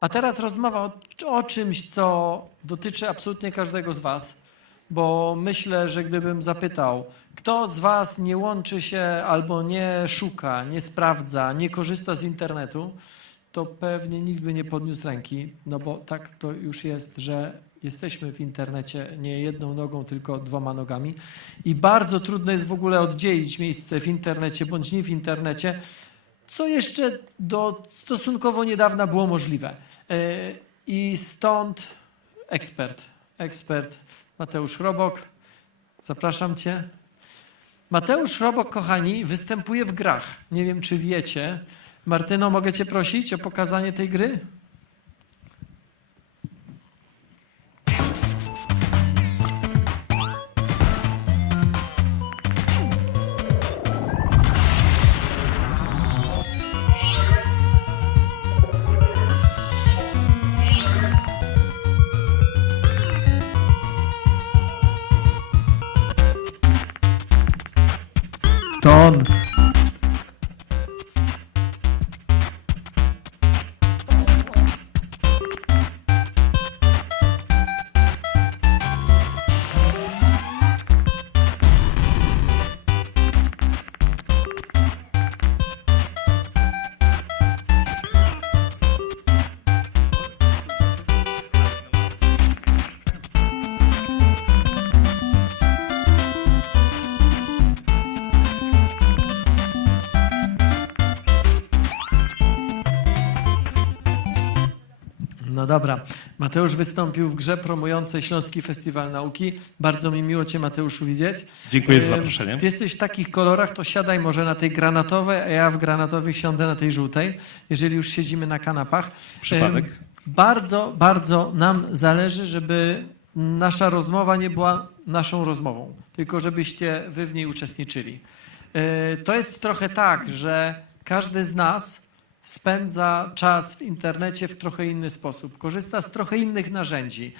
A teraz rozmowa o, o czymś, co dotyczy absolutnie każdego z Was, bo myślę, że gdybym zapytał, kto z Was nie łączy się albo nie szuka, nie sprawdza, nie korzysta z internetu, to pewnie nikt by nie podniósł ręki, no bo tak to już jest, że jesteśmy w internecie nie jedną nogą, tylko dwoma nogami. I bardzo trudno jest w ogóle oddzielić miejsce w internecie bądź nie w internecie, co jeszcze do stosunkowo niedawna było możliwe. E, I stąd ekspert, ekspert Mateusz Chrobok, zapraszam Cię. Mateusz Chrobok, kochani, występuje w grach. Nie wiem, czy wiecie. Martyno, mogę Cię prosić o pokazanie tej gry? No dobra. Mateusz wystąpił w grze promującej Śląski Festiwal Nauki. Bardzo mi miło Cię, Mateuszu, widzieć. Dziękuję za zaproszenie. Ty jesteś w takich kolorach, to siadaj może na tej granatowej, a ja w granatowych siądę na tej żółtej, jeżeli już siedzimy na kanapach. Przypadek. Bardzo, bardzo nam zależy, żeby nasza rozmowa nie była naszą rozmową, tylko żebyście wy w niej uczestniczyli. E, To jest trochę tak, że każdy z nas spędza czas w internecie w trochę inny sposób, korzysta z trochę innych narzędzi.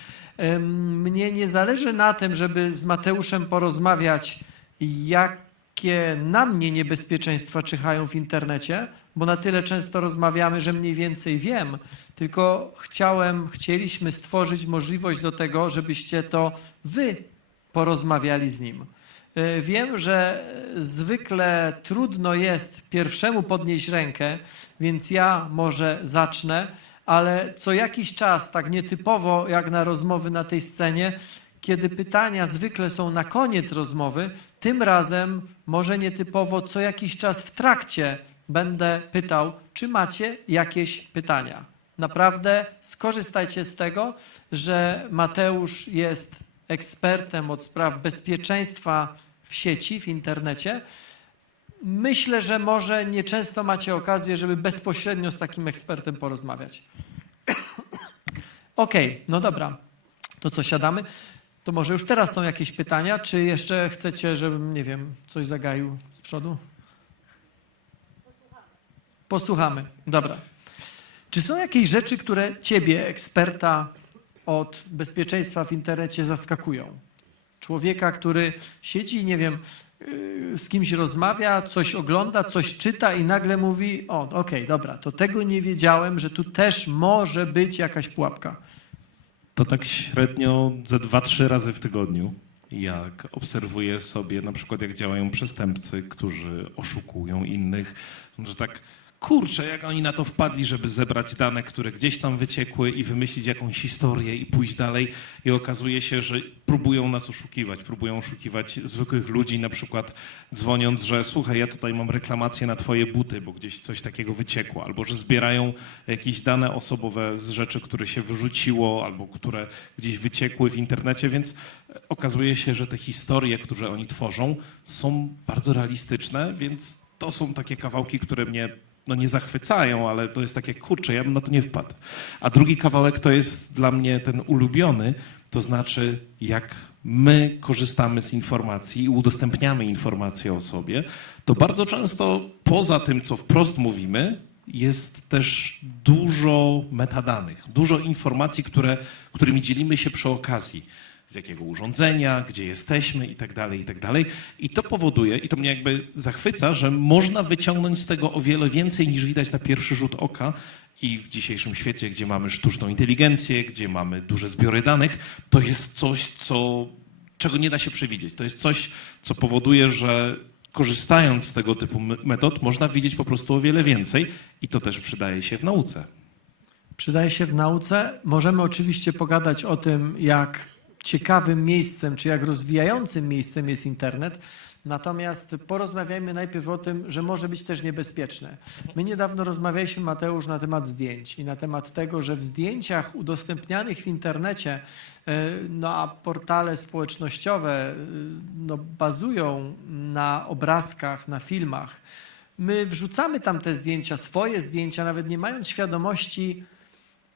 Mnie nie zależy na tym, żeby z Mateuszem porozmawiać, jakie na mnie niebezpieczeństwa czyhają w internecie, bo na tyle często rozmawiamy, że mniej więcej wiem, tylko chciałem, chcieliśmy stworzyć możliwość do tego, żebyście to wy porozmawiali z nim. E, Wiem, że e, zwykle trudno jest pierwszemu podnieść rękę, więc ja może zacznę, ale co jakiś czas, tak nietypowo jak na rozmowy na tej scenie, kiedy pytania zwykle są na koniec rozmowy, tym razem może nietypowo co jakiś czas w trakcie będę pytał, czy macie jakieś pytania. Naprawdę skorzystajcie z tego, że Mateusz jest ekspertem od spraw bezpieczeństwa w sieci, w internecie. Myślę, że może nieczęsto macie okazję, żeby bezpośrednio z takim ekspertem porozmawiać. Okej, no dobra. To co, siadamy? To może już teraz są jakieś pytania, czy jeszcze chcecie, żebym, nie wiem, coś zagaił z przodu? Posłuchamy. Dobra. Czy są jakieś rzeczy, które ciebie, eksperta od bezpieczeństwa w internecie, zaskakują? Człowieka, który siedzi, nie wiem, yy, z kimś rozmawia, coś ogląda, coś czyta i nagle mówi: O, okej, dobra, to tego nie wiedziałem, że tu też może być jakaś pułapka. To tak średnio ze dwa, trzy razy w tygodniu, jak obserwuję sobie na przykład jak działają przestępcy, którzy oszukują innych, że tak kurczę, jak oni na to wpadli, żeby zebrać dane, które gdzieś tam wyciekły i wymyślić jakąś historię i pójść dalej. I okazuje się, że próbują nas oszukiwać, próbują oszukiwać zwykłych ludzi, na przykład dzwoniąc, że słuchaj, ja tutaj mam reklamację na twoje buty, bo gdzieś coś takiego wyciekło, albo że zbierają jakieś dane osobowe z rzeczy, które się wyrzuciło, albo które gdzieś wyciekły w internecie, więc okazuje się, że te historie, które oni tworzą, są bardzo realistyczne, więc to są takie kawałki, które mnie no nie zachwycają, ale to jest takie, kurczę, ja bym na to nie wpadł. A drugi kawałek to jest dla mnie ten ulubiony, to znaczy jak my korzystamy z informacji i udostępniamy informacje o sobie, to bardzo często poza tym, co wprost mówimy, jest też dużo metadanych, dużo informacji, które, którymi dzielimy się przy okazji z jakiego urządzenia, gdzie jesteśmy i tak dalej, i tak dalej. I to powoduje, i to mnie jakby zachwyca, że można wyciągnąć z tego o wiele więcej niż widać na pierwszy rzut oka. I w dzisiejszym świecie, gdzie mamy sztuczną inteligencję, gdzie mamy duże zbiory danych, to jest coś, co, czego nie da się przewidzieć. To jest coś, co powoduje, że korzystając z tego typu me- metod, można widzieć po prostu o wiele więcej i to też przydaje się w nauce. Przydaje się w nauce. Możemy oczywiście pogadać o tym, jak ciekawym miejscem, czy jak rozwijającym miejscem jest internet. Natomiast porozmawiajmy najpierw o tym, że może być też niebezpieczne. My niedawno rozmawialiśmy, Mateusz, na temat zdjęć i na temat tego, że w zdjęciach udostępnianych w internecie, e, no a portale społecznościowe e, no, bazują na obrazkach, na filmach. My wrzucamy tam te zdjęcia, swoje zdjęcia, nawet nie mając świadomości,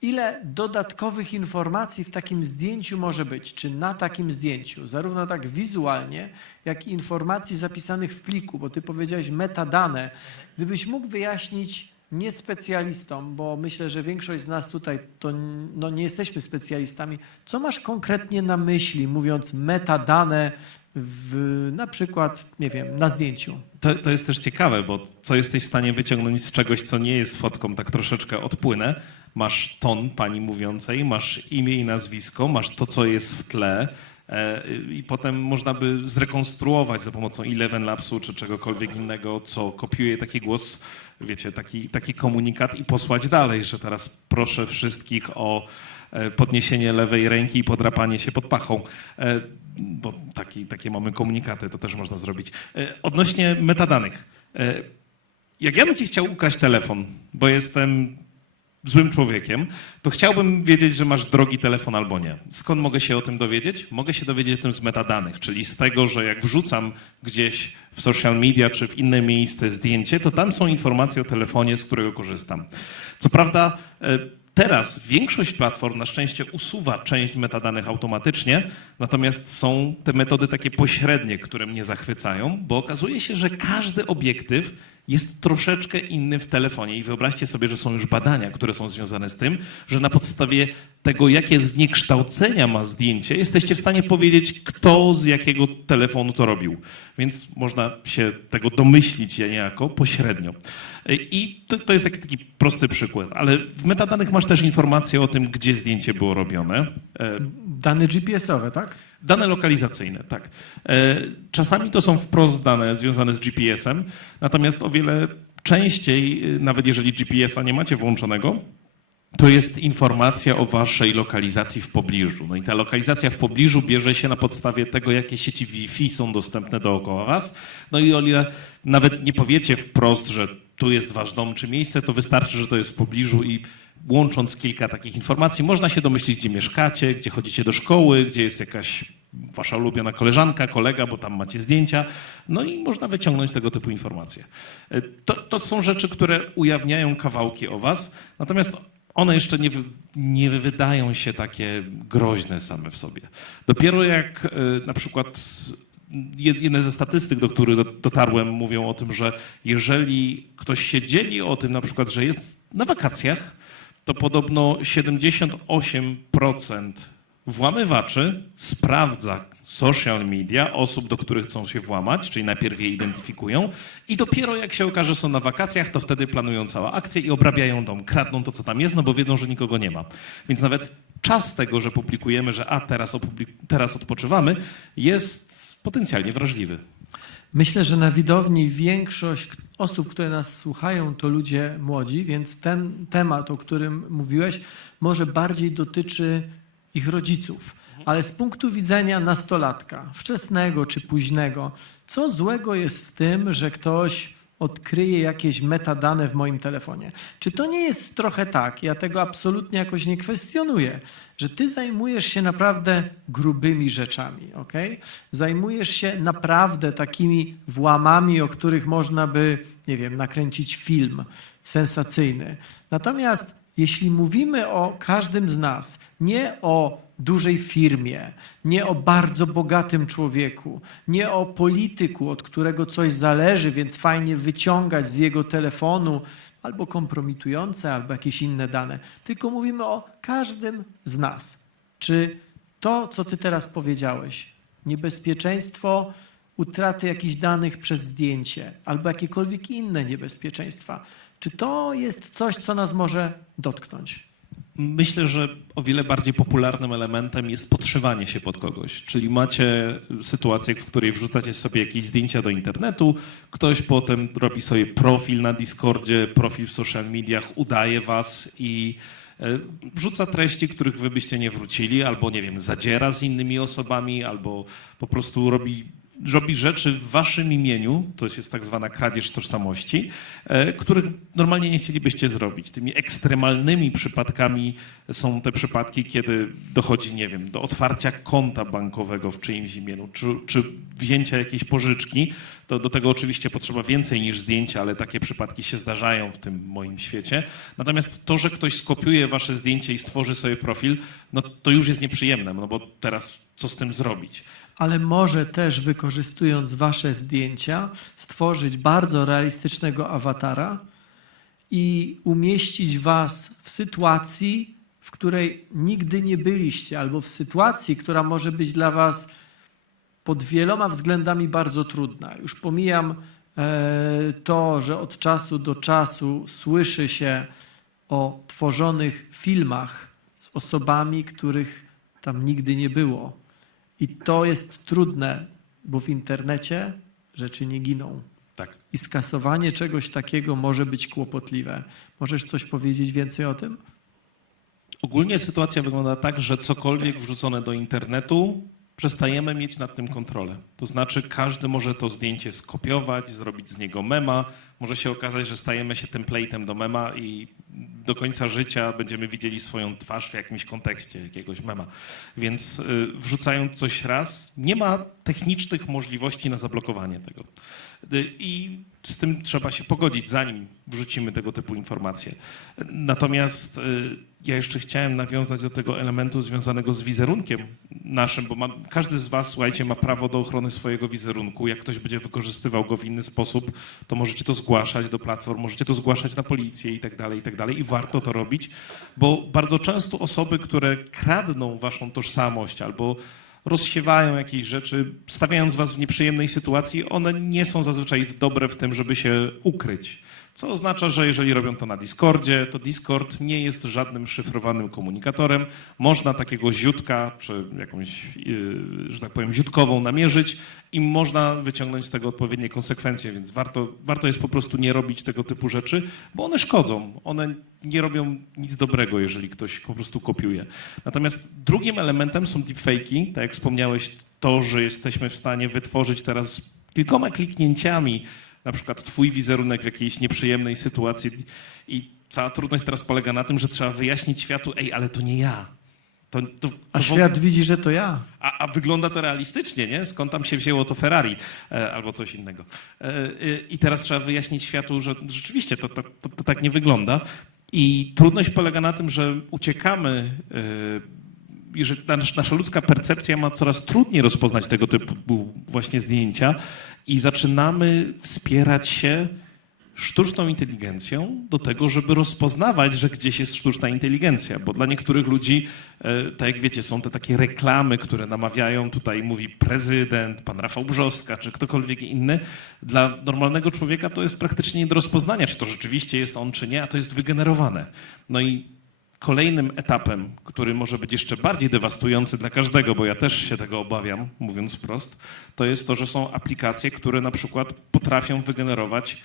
ile dodatkowych informacji w takim zdjęciu może być, czy na takim zdjęciu, zarówno tak wizualnie, jak i informacji zapisanych w pliku, bo ty powiedziałeś metadane. Gdybyś mógł wyjaśnić niespecjalistom, bo myślę, że większość z nas tutaj to no, nie jesteśmy specjalistami, co masz konkretnie na myśli, mówiąc metadane w, na przykład, nie wiem, na zdjęciu? To, to jest też ciekawe, bo co jesteś w stanie wyciągnąć z czegoś, co nie jest fotką, tak troszeczkę odpłynę. Masz ton pani mówiącej, masz imię i nazwisko, masz to, co jest w tle. e, I potem można by zrekonstruować za pomocą Eleven Labsu czy czegokolwiek innego, co kopiuje taki głos, wiecie, taki, taki komunikat i posłać dalej, że teraz proszę wszystkich o e, podniesienie lewej ręki i podrapanie się pod pachą. E, Bo taki, takie mamy komunikaty, to też można zrobić. Odnośnie metadanych. Jak ja bym ci chciał ukraść telefon, bo jestem złym człowiekiem, to chciałbym wiedzieć, że masz drogi telefon albo nie. Skąd mogę się o tym dowiedzieć? Mogę się dowiedzieć o tym z metadanych, czyli z tego, że jak wrzucam gdzieś w social media czy w inne miejsce zdjęcie, to tam są informacje o telefonie, z którego korzystam. Co prawda, e, teraz większość platform na szczęście usuwa część metadanych automatycznie, natomiast są te metody takie pośrednie, które mnie zachwycają, bo okazuje się, że każdy obiektyw jest troszeczkę inny w telefonie. I wyobraźcie sobie, że są już badania, które są związane z tym, że na podstawie tego, jakie zniekształcenia ma zdjęcie, jesteście w stanie powiedzieć, kto z jakiego telefonu to robił. Więc można się tego domyślić niejako pośrednio. I to, to jest taki, taki prosty przykład, ale w metadanych masz też informacje o tym, gdzie zdjęcie było robione. E, Dane GPS-owe, tak? Dane lokalizacyjne, tak. E, Czasami to są wprost dane związane z GPS-em, natomiast o wiele częściej, e, nawet jeżeli GPS-a nie macie włączonego, to jest informacja o waszej lokalizacji w pobliżu. No i ta lokalizacja w pobliżu bierze się na podstawie tego, jakie sieci Wi-Fi są dostępne dookoła was. No i o ile nawet nie powiecie wprost, że tu jest wasz dom czy miejsce, to wystarczy, że to jest w pobliżu i łącząc kilka takich informacji, można się domyślić, gdzie mieszkacie, gdzie chodzicie do szkoły, gdzie jest jakaś wasza ulubiona koleżanka, kolega, bo tam macie zdjęcia. No i można wyciągnąć tego typu informacje. E, To, to są rzeczy, które ujawniają kawałki o was, natomiast one jeszcze nie, nie wydają się takie groźne same w sobie. Dopiero jak e, na przykład jed- jedne ze statystyk, do których do- dotarłem, mówią o tym, że jeżeli ktoś się dzieli o tym, na przykład, że jest na wakacjach, to podobno 78% włamywaczy sprawdza social media osób, do których chcą się włamać, czyli najpierw je identyfikują i dopiero jak się okaże, że są na wakacjach, to wtedy planują całą akcję i obrabiają dom, kradną to, co tam jest, no bo wiedzą, że nikogo nie ma. Więc nawet czas tego, że publikujemy, że a teraz, teraz odpoczywamy, jest potencjalnie wrażliwy. Myślę, że na widowni większość osób, które nas słuchają, to ludzie młodzi, więc ten temat, o którym mówiłeś, może bardziej dotyczy ich rodziców. Ale z punktu widzenia nastolatka, wczesnego czy późnego, co złego jest w tym, że ktoś odkryje jakieś metadane w moim telefonie? Czy to nie jest trochę tak, ja tego absolutnie jakoś nie kwestionuję, że ty zajmujesz się naprawdę grubymi rzeczami, ok? Zajmujesz się naprawdę takimi włamami, o których można by, nie wiem, nakręcić film sensacyjny. Natomiast jeśli mówimy o każdym z nas, nie o dużej firmie, nie o bardzo bogatym człowieku, nie o polityku, od którego coś zależy, więc fajnie wyciągać z jego telefonu albo kompromitujące, albo jakieś inne dane, tylko mówimy o każdym z nas. Czy to, co ty teraz powiedziałeś, niebezpieczeństwo utraty jakichś danych przez zdjęcie albo jakiekolwiek inne niebezpieczeństwa, czy to jest coś, co nas może dotknąć? Myślę, że o wiele bardziej popularnym elementem jest podszywanie się pod kogoś. Czyli macie sytuację, w której wrzucacie sobie jakieś zdjęcia do internetu, ktoś potem robi sobie profil na Discordzie, profil w social mediach, udaje was i e, wrzuca treści, których wy byście nie wrócili, albo nie wiem, zadziera z innymi osobami, albo po prostu robi robi rzeczy w waszym imieniu, to jest tak zwana kradzież tożsamości, e, których normalnie nie chcielibyście zrobić. Tymi ekstremalnymi przypadkami są te przypadki, kiedy dochodzi, nie wiem, do otwarcia konta bankowego w czyimś imieniu, czy, czy wzięcia jakiejś pożyczki. To do tego oczywiście potrzeba więcej niż zdjęcia, ale takie przypadki się zdarzają w tym moim świecie. Natomiast to, że ktoś skopiuje wasze zdjęcie i stworzy sobie profil, no to już jest nieprzyjemne, no bo teraz co z tym zrobić? Ale może też wykorzystując wasze zdjęcia, stworzyć bardzo realistycznego awatara i umieścić was w sytuacji, w której nigdy nie byliście, albo w sytuacji, która może być dla was pod wieloma względami bardzo trudna. Już pomijam e, to, że od czasu do czasu słyszy się o tworzonych filmach z osobami, których tam nigdy nie było. I to jest trudne, bo w internecie rzeczy nie giną. Tak. I skasowanie czegoś takiego może być kłopotliwe. Możesz coś powiedzieć więcej o tym? Ogólnie sytuacja wygląda tak, że cokolwiek wrzucone do internetu, przestajemy mieć nad tym kontrolę. To znaczy, każdy może to zdjęcie skopiować, zrobić z niego mema. Może się okazać, że stajemy się template'em do mema i do końca życia będziemy widzieli swoją twarz w jakimś kontekście jakiegoś mema. Więc y, wrzucając coś raz, nie ma technicznych możliwości na zablokowanie tego. Y, I z tym trzeba się pogodzić, zanim wrzucimy tego typu informacje. Natomiast y, ja jeszcze chciałem nawiązać do tego elementu związanego z wizerunkiem naszym, bo ma, każdy z Was, słuchajcie, ma prawo do ochrony swojego wizerunku. Jak ktoś będzie wykorzystywał go w inny sposób, to możecie to zgłaszać do platform, możecie to zgłaszać na policję i tak dalej, i tak dalej. I warto to robić, bo bardzo często osoby, które kradną Waszą tożsamość albo rozsiewają jakieś rzeczy, stawiając was w nieprzyjemnej sytuacji, one nie są zazwyczaj dobre w tym, żeby się ukryć. Co oznacza, że jeżeli robią to na Discordzie, to Discord nie jest żadnym szyfrowanym komunikatorem. Można takiego ziutka, czy jakąś, yy, że tak powiem, ziutkową namierzyć i można wyciągnąć z tego odpowiednie konsekwencje, więc warto, warto jest po prostu nie robić tego typu rzeczy, bo one szkodzą. One nie robią nic dobrego, jeżeli ktoś po prostu kopiuje. Natomiast drugim elementem są deepfake'i, tak jak wspomniałeś, to, że jesteśmy w stanie wytworzyć teraz kilkoma kliknięciami na przykład twój wizerunek w jakiejś nieprzyjemnej sytuacji i cała trudność teraz polega na tym, że trzeba wyjaśnić światu, ej, ale to nie ja. To, to, to A świat widzi, że to ja. a, a wygląda to realistycznie, nie? Skąd tam się wzięło to Ferrari e, albo coś innego. E, e, I teraz trzeba wyjaśnić światu, że rzeczywiście to, to, to, to tak nie wygląda. I trudność polega na tym, że uciekamy, e, że nasz, nasza ludzka percepcja ma coraz trudniej rozpoznać tego typu właśnie zdjęcia i zaczynamy wspierać się sztuczną inteligencją do tego, żeby rozpoznawać, że gdzieś jest sztuczna inteligencja, bo dla niektórych ludzi, e, tak jak wiecie, są te takie reklamy, które namawiają, tutaj mówi prezydent, pan Rafał Brzoska, czy ktokolwiek inny. Dla normalnego człowieka to jest praktycznie nie do rozpoznania, czy to rzeczywiście jest on, czy nie, a to jest wygenerowane. No i kolejnym etapem, który może być jeszcze bardziej dewastujący dla każdego, bo ja też się tego obawiam, mówiąc wprost, to jest to, że są aplikacje, które na przykład potrafią wygenerować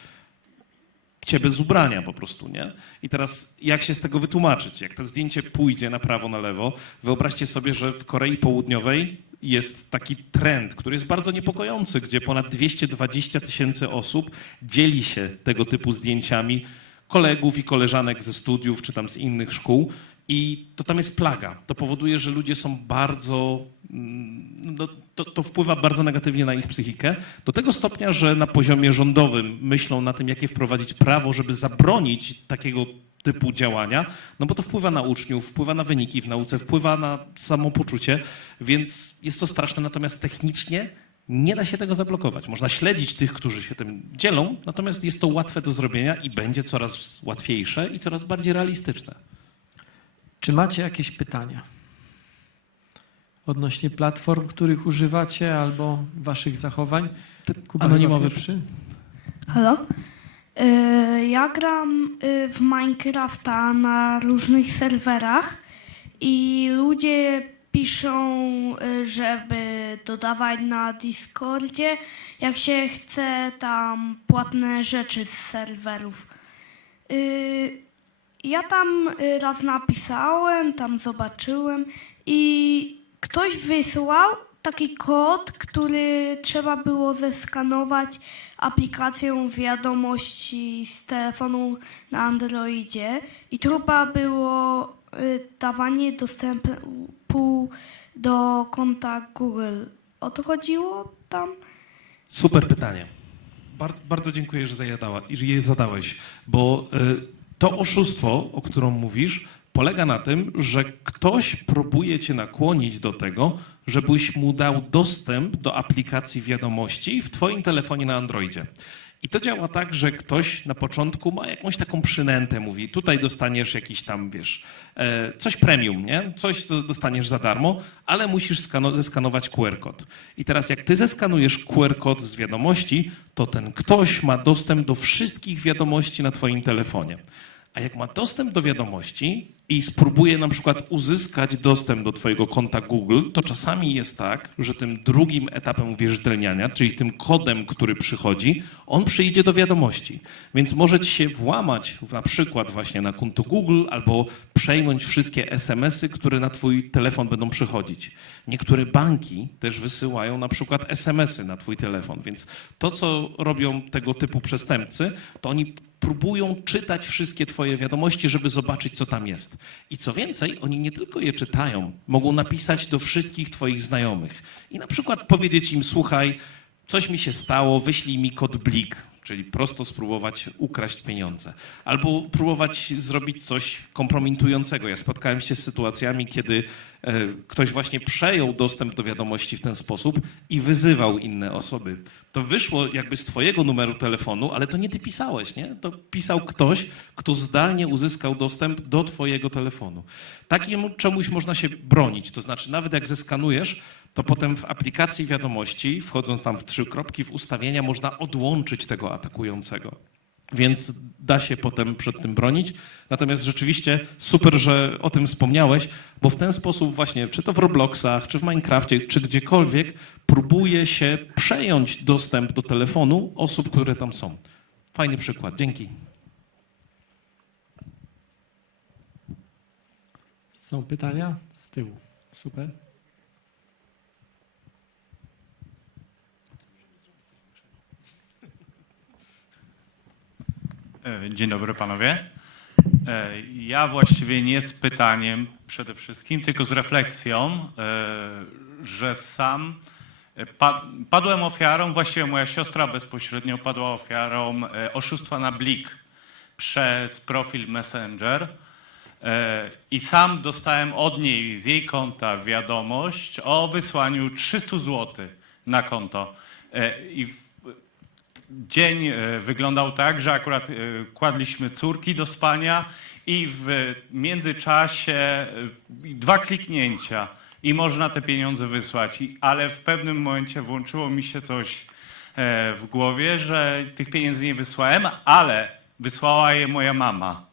ciebie z ubrania po prostu, nie? I teraz jak się z tego wytłumaczyć? Jak to zdjęcie pójdzie na prawo, na lewo, wyobraźcie sobie, że w Korei Południowej jest taki trend, który jest bardzo niepokojący, gdzie ponad 220 tysięcy osób dzieli się tego typu zdjęciami kolegów i koleżanek ze studiów czy tam z innych szkół. I to tam jest plaga. To powoduje, że ludzie są bardzo. mm, No, to, to wpływa bardzo negatywnie na ich psychikę. Do tego stopnia, że na poziomie rządowym myślą na tym, jakie wprowadzić prawo, żeby zabronić takiego typu działania, no bo to wpływa na uczniów, wpływa na wyniki w nauce, wpływa na samopoczucie, więc jest to straszne. Natomiast technicznie nie da się tego zablokować. Można śledzić tych, którzy się tym dzielą, natomiast jest to łatwe do zrobienia i będzie coraz łatwiejsze i coraz bardziej realistyczne. Czy macie jakieś pytania? odnośnie platform, których używacie albo waszych zachowań. Kuba anonimowy pierwszy. Halo? Y, Ja gram y, w Minecrafta na różnych serwerach i ludzie piszą, y, żeby dodawać na Discordzie, jak się chce tam płatne rzeczy z serwerów. Y, Ja tam raz napisałem, tam zobaczyłem i ktoś wysłał taki kod, który trzeba było zeskanować aplikacją wiadomości z telefonu na Androidzie i chyba było y, dawanie dostępu do konta Google. O to chodziło tam? Super pytanie. Bar- bardzo dziękuję, że, zajadała, że je zadałeś, bo y, to oszustwo, o którym mówisz, polega na tym, że ktoś próbuje cię nakłonić do tego, żebyś mu dał dostęp do aplikacji wiadomości w twoim telefonie na Androidzie. I to działa tak, że ktoś na początku ma jakąś taką przynętę, mówi, tutaj dostaniesz jakiś tam, wiesz, e, coś premium, nie? Coś co dostaniesz za darmo, ale musisz skano- zeskanować QR kod. I teraz jak ty zeskanujesz QR kod z wiadomości, to ten ktoś ma dostęp do wszystkich wiadomości na twoim telefonie. A jak ma dostęp do wiadomości i spróbuje na przykład uzyskać dostęp do Twojego konta Google, to czasami jest tak, że tym drugim etapem uwierzytelniania, czyli tym kodem, który przychodzi, on przyjdzie do wiadomości. Więc może Ci się włamać na przykład właśnie na konto Google albo przejmąć wszystkie SMS-y, które na Twój telefon będą przychodzić. Niektóre banki też wysyłają na przykład SMS-y na Twój telefon, więc to, co robią tego typu przestępcy, to oni próbują czytać wszystkie Twoje wiadomości, żeby zobaczyć, co tam jest. I co więcej, oni nie tylko je czytają, mogą napisać do wszystkich Twoich znajomych i na przykład powiedzieć im: Słuchaj, coś mi się stało, wyślij mi kod blik. Czyli prosto spróbować ukraść pieniądze. Albo próbować zrobić coś kompromitującego. Ja spotkałem się z sytuacjami, kiedy ktoś właśnie przejął dostęp do wiadomości w ten sposób i wyzywał inne osoby. To wyszło jakby z twojego numeru telefonu, ale to nie ty pisałeś, nie? To pisał ktoś, kto zdalnie uzyskał dostęp do twojego telefonu. Takim czemuś można się bronić. To znaczy, nawet jak zeskanujesz, to potem w aplikacji wiadomości, wchodząc tam w trzy kropki w ustawienia, można odłączyć tego atakującego. Więc da się potem przed tym bronić. Natomiast rzeczywiście super, że o tym wspomniałeś, bo w ten sposób właśnie, czy to w Robloxach, czy w Minecrafcie, czy gdziekolwiek, próbuje się przejąć dostęp do telefonu osób, które tam są. Fajny przykład, dzięki. Są pytania? Z tyłu. Super. Dzień dobry panowie. E, Ja właściwie nie z pytaniem przede wszystkim, tylko z refleksją, e, że sam e, pa- padłem ofiarą, właściwie moja siostra bezpośrednio padła ofiarą e, oszustwa na blik przez profil Messenger. E, I sam dostałem od niej z jej konta wiadomość o wysłaniu 300 zł na konto. E, I dzień e, wyglądał tak, że akurat e, kładliśmy córki do spania i w międzyczasie e, dwa kliknięcia i można te pieniądze wysłać. Ale w pewnym momencie włączyło mi się coś w głowie, że tych pieniędzy nie wysłałem, ale wysłała je moja mama.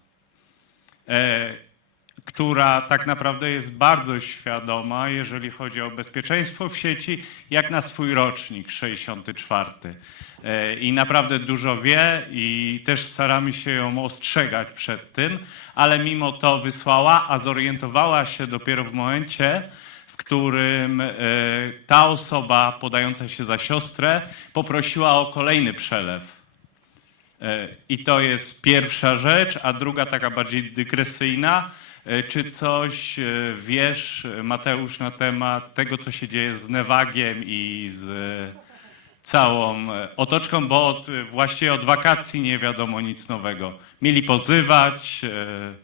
Która tak naprawdę jest bardzo świadoma, jeżeli chodzi o bezpieczeństwo w sieci, jak na swój rocznik 64. E, I naprawdę dużo wie i też staramy się ją ostrzegać przed tym, ale mimo to wysłała, a zorientowała się dopiero w momencie, w którym e, ta osoba podająca się za siostrę poprosiła o kolejny przelew. E, I to jest pierwsza rzecz, a druga taka bardziej dygresyjna. Czy coś wiesz, Mateusz, na temat tego, co się dzieje z Newagiem i z całą e, otoczką, bo od, e, właściwie od wakacji nie wiadomo nic nowego. Mieli pozywać, e,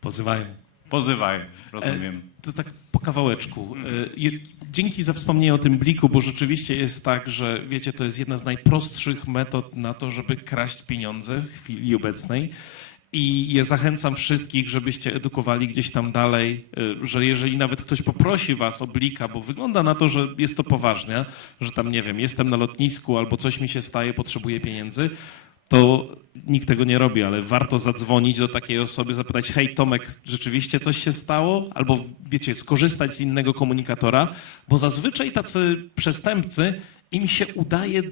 Pozywają. pozywają, rozumiem. To tak po kawałeczku. E, Dzięki za wspomnienie o tym bliku, bo rzeczywiście jest tak, że wiecie, to jest jedna z najprostszych metod na to, żeby kraść pieniądze w chwili obecnej. I ja zachęcam wszystkich, żebyście edukowali gdzieś tam dalej, y, że jeżeli nawet ktoś poprosi was o blika, bo wygląda na to, że jest to poważnie, że tam, nie wiem, jestem na lotnisku albo coś mi się staje, potrzebuję pieniędzy, to nikt tego nie robi, ale warto zadzwonić do takiej osoby, zapytać, hej Tomek, rzeczywiście coś się stało? Albo wiecie, skorzystać z innego komunikatora, bo zazwyczaj tacy przestępcy, im się udaje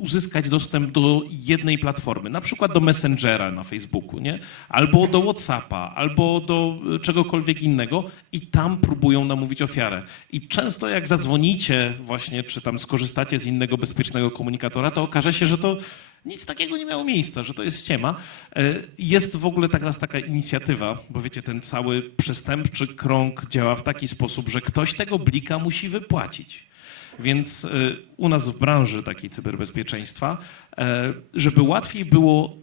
uzyskać dostęp do jednej platformy, na przykład do Messengera na Facebooku, nie? albo do Whatsappa, albo do e, czegokolwiek innego i tam próbują namówić ofiarę. I często jak zadzwonicie właśnie, czy tam skorzystacie z innego bezpiecznego komunikatora, to okaże się, że to nic takiego nie miało miejsca, że to jest ściema. E, Jest w ogóle teraz taka inicjatywa, bo wiecie, ten cały przestępczy krąg działa w taki sposób, że ktoś tego blika musi wypłacić. Więc y, u nas w branży takiej cyberbezpieczeństwa, e, żeby łatwiej było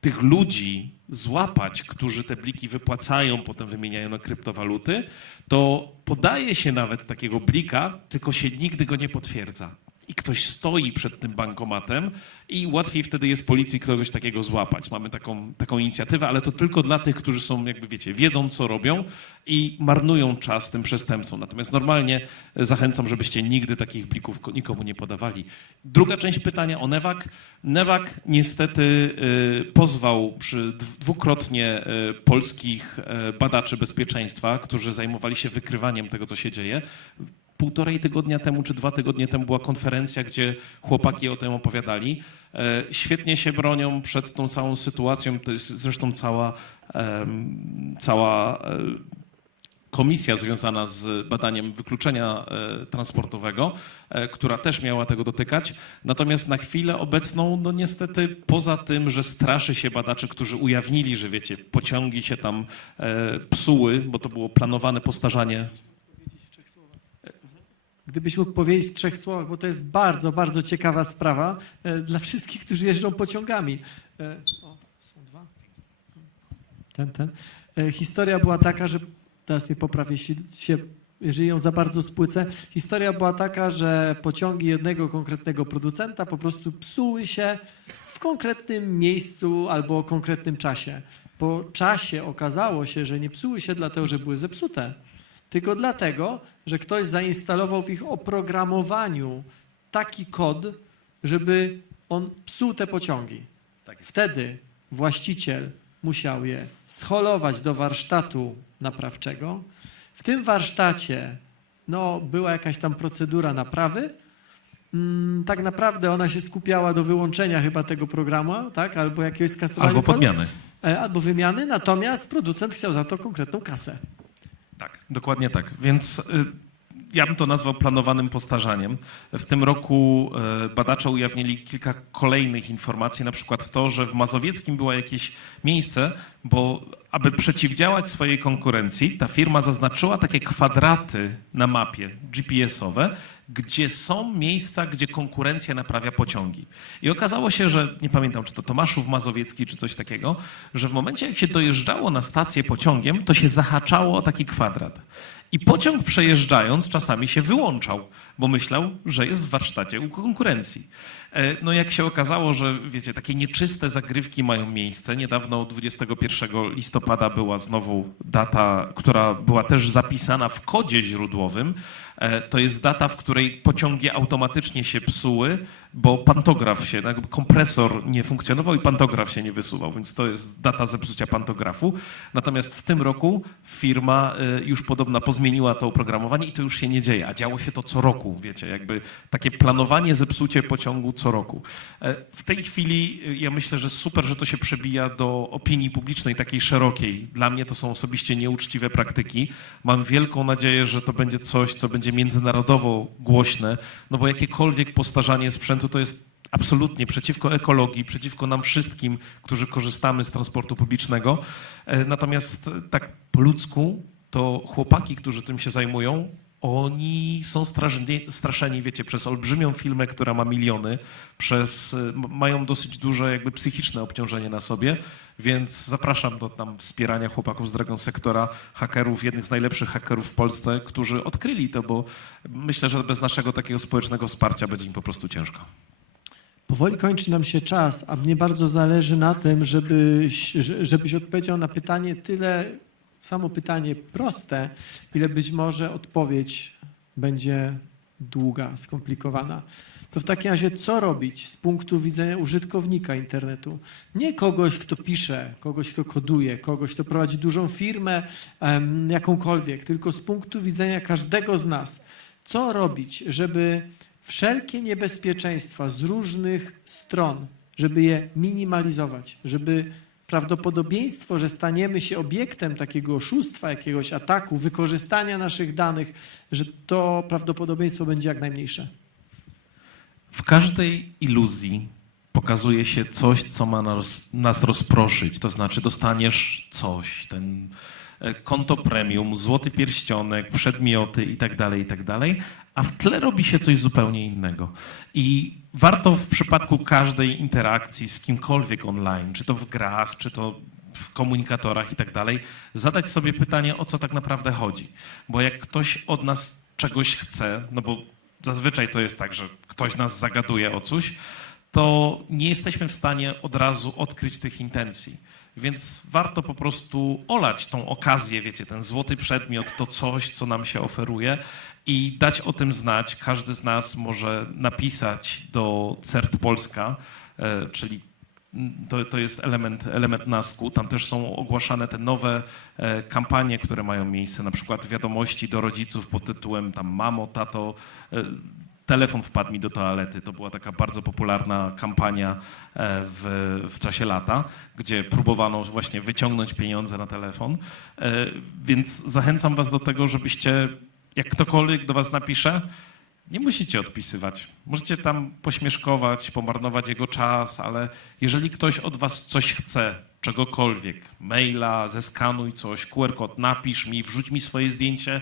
tych ludzi złapać, którzy te bliki wypłacają, potem wymieniają na kryptowaluty, to podaje się nawet takiego blika, tylko się nigdy go nie potwierdza. I ktoś stoi przed tym bankomatem i łatwiej wtedy jest policji kogoś takiego złapać. Mamy taką, taką inicjatywę, ale to tylko dla tych, którzy są, jakby wiecie, wiedzą co robią i marnują czas tym przestępcom. Natomiast normalnie e, zachęcam, żebyście nigdy takich blików ko- nikomu nie podawali. Druga część pytania o Newak. Newak niestety e, pozwał przy dw- dwukrotnie e, polskich badaczy bezpieczeństwa, którzy zajmowali się wykrywaniem tego, co się dzieje. Półtorej tygodnia temu czy dwa tygodnie temu była konferencja, gdzie chłopaki o tym opowiadali. E, Świetnie się bronią przed tą całą sytuacją. To jest zresztą cała, cała e, komisja związana z badaniem wykluczenia e, transportowego, która też miała tego dotykać. Natomiast na chwilę obecną, no niestety poza tym, że straszy się badaczy, którzy ujawnili, że wiecie, pociągi się tam psuły, bo to było planowane postarzanie Gdybyś mógł powiedzieć w trzech słowach, bo to jest bardzo, bardzo ciekawa sprawa e, dla wszystkich, którzy jeżdżą pociągami. E, O, są dwa. Ten, ten. E, Historia była taka, że teraz mnie poprawię, jeśli się, jeżeli ją za bardzo spłycę. Historia była taka, że pociągi jednego konkretnego producenta po prostu psuły się w konkretnym miejscu albo o konkretnym czasie. Po czasie okazało się, że nie psuły się dlatego, że były zepsute, tylko dlatego, że ktoś zainstalował w ich oprogramowaniu taki kod, żeby on psuł te pociągi. Wtedy właściciel musiał je scholować do warsztatu naprawczego. W tym warsztacie no, była jakaś tam procedura naprawy. Mm, tak naprawdę ona się skupiała do wyłączenia chyba tego programu, tak? albo jakiegoś skasowania. albo podmiany. e, Albo wymiany, natomiast producent chciał za to konkretną kasę. Tak, dokładnie tak. Więc y, ja bym to nazwał planowanym postarzaniem. W tym roku y, badacze ujawnili kilka kolejnych informacji, na przykład to, że w Mazowieckim było jakieś miejsce, bo aby przeciwdziałać swojej konkurencji, ta firma zaznaczyła takie kwadraty na mapie GPS-owe, gdzie są miejsca, gdzie konkurencja naprawia pociągi. I okazało się, że nie pamiętam, czy to Tomaszów Mazowiecki, czy coś takiego, że w momencie, jak się dojeżdżało na stację pociągiem, to się zahaczało o taki kwadrat. I pociąg przejeżdżając czasami się wyłączał, bo myślał, że jest w warsztacie u konkurencji. E, No jak się okazało, że wiecie, takie nieczyste zagrywki mają miejsce. Niedawno 21 listopada była znowu data, która była też zapisana w kodzie źródłowym. E, To jest data, w której pociągi automatycznie się psuły, bo pantograf się, jakby kompresor nie funkcjonował i pantograf się nie wysuwał, więc to jest data zepsucia pantografu. Natomiast w tym roku firma e, już podobno pozmieniła to oprogramowanie i to już się nie dzieje, a działo się to co roku, wiecie, jakby takie planowanie, zepsucie pociągu co roku. E, W tej chwili e, ja myślę, że super, że to się przebija do opinii publicznej takiej szerokiej. Dla mnie to są osobiście nieuczciwe praktyki. Mam wielką nadzieję, że to będzie coś, co będzie międzynarodowo głośne, no bo jakiekolwiek postarzanie sprzętu to jest absolutnie przeciwko ekologii, przeciwko nam wszystkim, którzy korzystamy z transportu publicznego. E, Natomiast tak po ludzku, to chłopaki, którzy tym się zajmują, oni są straszeni, straszeni, wiecie, przez olbrzymią firmę, która ma miliony, przez, mają dosyć duże jakby psychiczne obciążenie na sobie, więc zapraszam do tam wspierania chłopaków z Dragon Sektora, hakerów, jednych z najlepszych hakerów w Polsce, którzy odkryli to, bo myślę, że bez naszego takiego społecznego wsparcia będzie im po prostu ciężko. Powoli kończy nam się czas, a mnie bardzo zależy na tym, żebyś, że- żebyś odpowiedział na pytanie tyle, samo pytanie proste, ile być może odpowiedź będzie długa, skomplikowana. To w takim razie co robić z punktu widzenia użytkownika internetu? Nie kogoś, kto pisze, kogoś, kto koduje, kogoś, kto prowadzi dużą firmę, jakąkolwiek, tylko z punktu widzenia każdego z nas. Co robić, żeby wszelkie niebezpieczeństwa z różnych stron, żeby je minimalizować, żeby prawdopodobieństwo, że staniemy się obiektem takiego oszustwa, jakiegoś ataku, wykorzystania naszych danych, że to prawdopodobieństwo będzie jak najmniejsze. W każdej iluzji pokazuje się coś, co ma nas, rozproszyć. To znaczy, dostaniesz coś, ten konto premium, złoty pierścionek, przedmioty itd., itd., a w tle robi się coś zupełnie innego. I warto w przypadku każdej interakcji z kimkolwiek online, czy to w grach, czy to w komunikatorach i tak zadać sobie pytanie, o co tak naprawdę chodzi. Bo jak ktoś od nas czegoś chce, no bo zazwyczaj to jest tak, że ktoś nas zagaduje o coś, to nie jesteśmy w stanie od razu odkryć tych intencji. Więc warto po prostu olać tą okazję, wiecie, ten złoty przedmiot, to coś, co nam się oferuje i dać o tym znać. Każdy z nas może napisać do CERT Polska, e, czyli to, to jest element, element NASK-u. Tam też są ogłaszane te nowe e, kampanie, które mają miejsce, na przykład wiadomości do rodziców pod tytułem tam mamo, tato, e, telefon wpadł mi do toalety. To była taka bardzo popularna kampania e, w, w czasie lata, gdzie próbowano właśnie wyciągnąć pieniądze na telefon. E, Więc zachęcam was do tego, żebyście, jak ktokolwiek do was napisze, nie musicie odpisywać. Możecie tam pośmieszkować, pomarnować jego czas, ale jeżeli ktoś od was coś chce, czegokolwiek, maila, zeskanuj coś, QR kod, napisz mi, wrzuć mi swoje zdjęcie,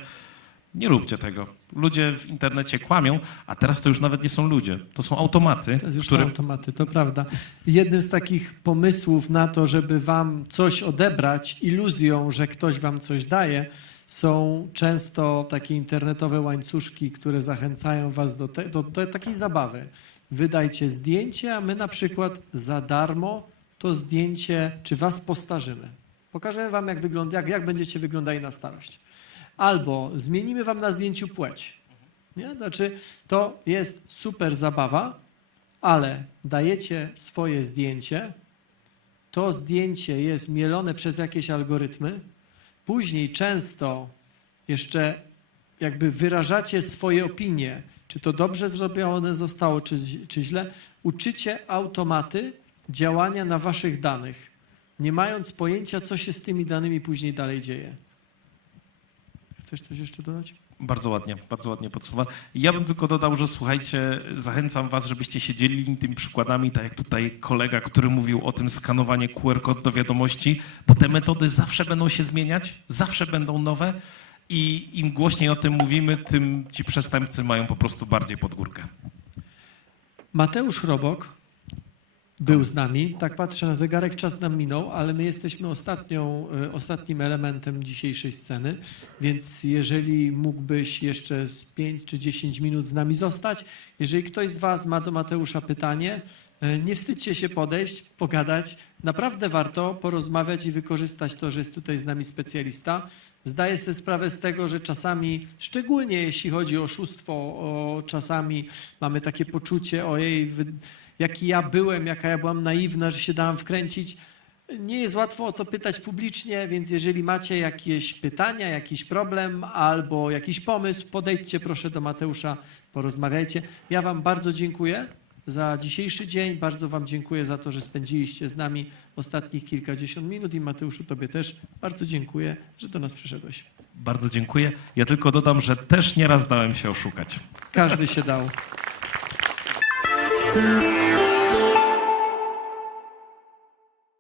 nie róbcie tego. Ludzie w internecie kłamią, a teraz to już nawet nie są ludzie. To są automaty, To już które są automaty, to prawda. Jednym z takich pomysłów na to, żeby wam coś odebrać iluzją, że ktoś wam coś daje, są często takie internetowe łańcuszki, które zachęcają was do, te, do, do takiej zabawy. Wydajcie zdjęcie, a my na przykład za darmo to zdjęcie, czy was postarzymy. Pokażemy wam, jak, wygląda, jak, jak będziecie wyglądali na starość. Albo zmienimy wam na zdjęciu płeć. Nie? Znaczy, to jest super zabawa, ale dajecie swoje zdjęcie, to zdjęcie jest mielone przez jakieś algorytmy, później często jeszcze jakby wyrażacie swoje opinie, czy to dobrze zrobione zostało, czy, czy źle, uczycie automaty działania na waszych danych, nie mając pojęcia, co się z tymi danymi później dalej dzieje. Chcesz coś jeszcze dodać? Bardzo ładnie, bardzo ładnie podsumowano. Ja bym tylko dodał, że słuchajcie, zachęcam was, żebyście się dzielili tymi przykładami, tak jak tutaj kolega, który mówił o tym skanowanie QR kod do wiadomości, bo te metody zawsze będą się zmieniać, zawsze będą nowe i im głośniej o tym mówimy, tym ci przestępcy mają po prostu bardziej pod górkę. Mateusz Robok był z nami. Tak patrzę na zegarek, czas nam minął, ale my jesteśmy ostatnią, e, ostatnim elementem dzisiejszej sceny, więc jeżeli mógłbyś jeszcze z 5 czy 10 minut z nami zostać, jeżeli ktoś z Was ma do Mateusza pytanie, e, nie wstydźcie się podejść, pogadać. Naprawdę warto porozmawiać i wykorzystać to, że jest tutaj z nami specjalista. Zdaję sobie sprawę z tego, że czasami, szczególnie jeśli chodzi o oszustwo, o, czasami mamy takie poczucie, ojej, wy, jaki ja byłem, jaka ja byłam naiwna, że się dałam wkręcić. Nie jest łatwo o to pytać publicznie, więc jeżeli macie jakieś pytania, jakiś problem albo jakiś pomysł, podejdźcie proszę do Mateusza, porozmawiajcie. Ja Wam bardzo dziękuję za dzisiejszy dzień. Bardzo Wam dziękuję za to, że spędziliście z nami ostatnich kilkadziesiąt minut i Mateuszu Tobie też bardzo dziękuję, że do nas przyszedłeś. Bardzo dziękuję. Ja tylko dodam, że też nieraz dałem się oszukać. Każdy się dał.